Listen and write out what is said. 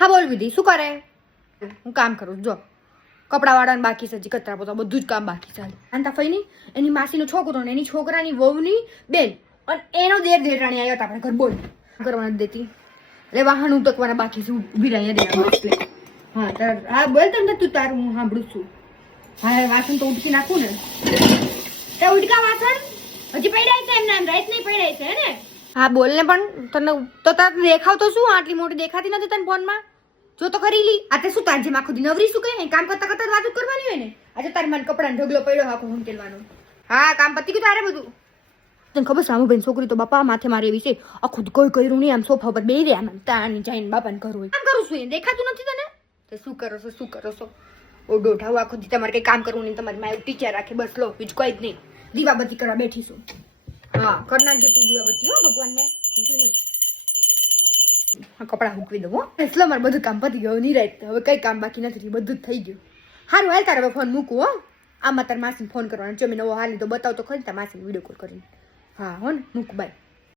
હા બોલ વિધિ, શું કરે? હું કામ કરું જો, કપડા વાળાને બાકી છે, હજી કચરા પોતા બધું જ કામ બાકી છે. આંતા ફઈની એની માસીનો છોકરો ને એની છોકરાની વહુની બેન અને એનો દેરાણી આવ્યા હતા આપણે ઘર. બોલ કરવા નથી દેતી એટલે વાહન ઉતકવાના બાકી છે. ઊભી રહ્યા દે. હા તાર હા બોલ તને તું તારું હું સાંભળું છું. હા વાસણ તો ઉટકી નાખું ને. તે ઉટકા વાસણ હજી પડ્યા છે એમને રાત નહીં પડ્યા છે ને. હા બોલ ને પણ તને તો તાર દેખાવ તો શું આટલી મોટી દેખાતી નથી તને ફોનમાં? જો તો ખરી લી આ તે શું તારજી આખો દી નવરી શું કઈ કામ કરતા કરતા વાતો કરવાની હોય ને. આજે તાર મન કપડાનો ઢગલો પડ્યો આખો હું તેલવાનો. હા કામ પતી ગયું તારે બધું? તને ખબર સામુ બેન છોકરી તો બાપા માથે મારે એવી છે. આખું કોઈ કર્યું નહીં, આમ સોફા પર બેહી રહ્યા આમ તાની જઈને બાપાને ઘર હોય કામ કરું છું. એ દેખાતું નથી તને? તે શું કરો છો? ઓડો ઢાવ આખો દી તમારે કઈ કામ કરવું નહીં. તમારી માય ટીચર રાખે બસ લો બીજું કોઈ જ નહીં. દીવાબત્તી કરવા બેઠી છું. હા કરના જે તું દીવાબત્તી હો ભગવાનને નહીં. હા કપડા મૂકવી દઉં હો. એટલે મારે બધું કામ પતી ગયું નિરાત. હવે કઈ કામ બાકી નથી, બધું જ થઈ ગયું. સારું હાલ તારે હવે ફોન મૂકું હો. આમાં તાર માસીને ફોન કરવાનો છે. મેં નવો હાલ તો બતાવ તો ખરી તાર માસીને વિડીયો કોલ કરીને. હા હો ને મૂક બાય.